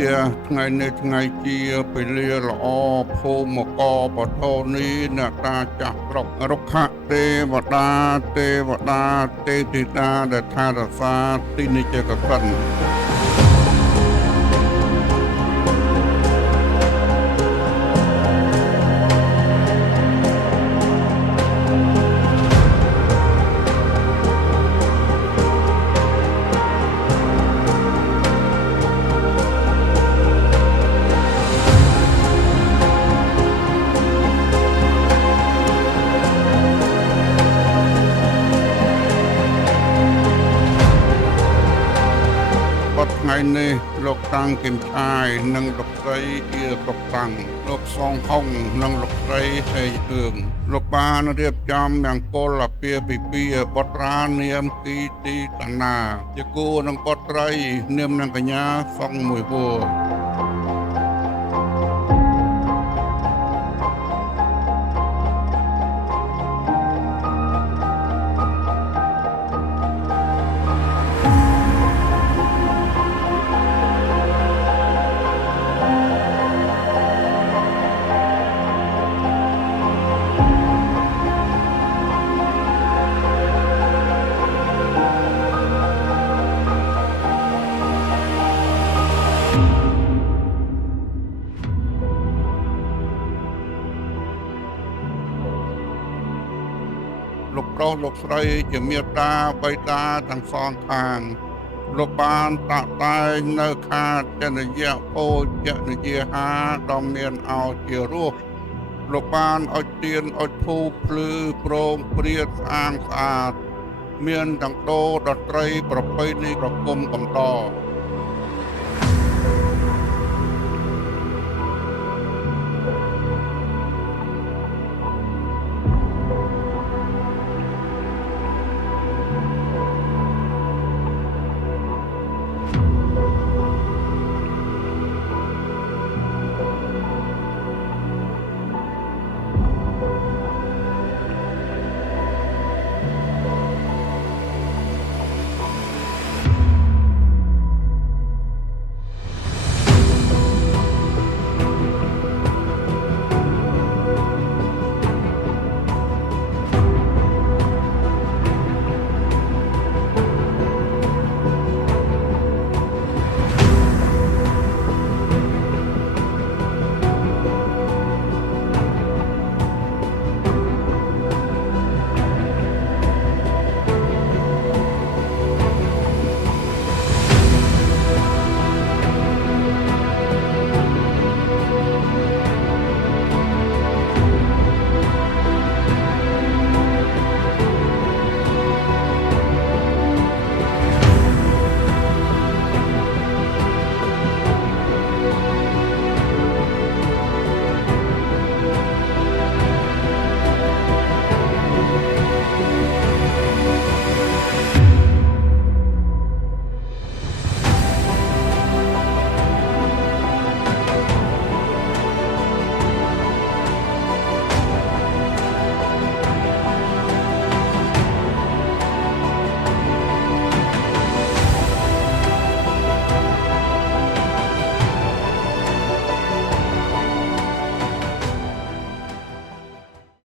ជាថ្ងៃនេះថ្ងៃជាពេលល្អភូមិកបធរនេះអ្នកតាចាស់គ្រប់រុក្ខទេវតាទេទីតាដែលថារសាទីនិច្ចកសិនថ្ងៃនេះលោកតាំងគឹមឆាយនិងលោកស្រីជាគ្រប់តាំងលោកសងហុងនិងលោកស្រីហេហឿងលោកបានរៀបចំមង្គលអាពាហ៍ពិពាហ៍បុត្រានាមគីទីតណាជាគូនឹងបុត្រីនាមនឹងកញ្ញាសងមួយវោលោកប្រុសលោកស្រីជាមេត្តាបិតាទាំងសងខាងលោកបានតាក់តែងនៅខាតចនិយៈពោជនិយាហាដ៏មានអោជារស់លោកបានអុជទៀនអុជធូបភ្លឺព្រមព្រៀតស្អាតមានទាំងដូរតន្ត្រីប្រពៃណីប្រគំកំដរ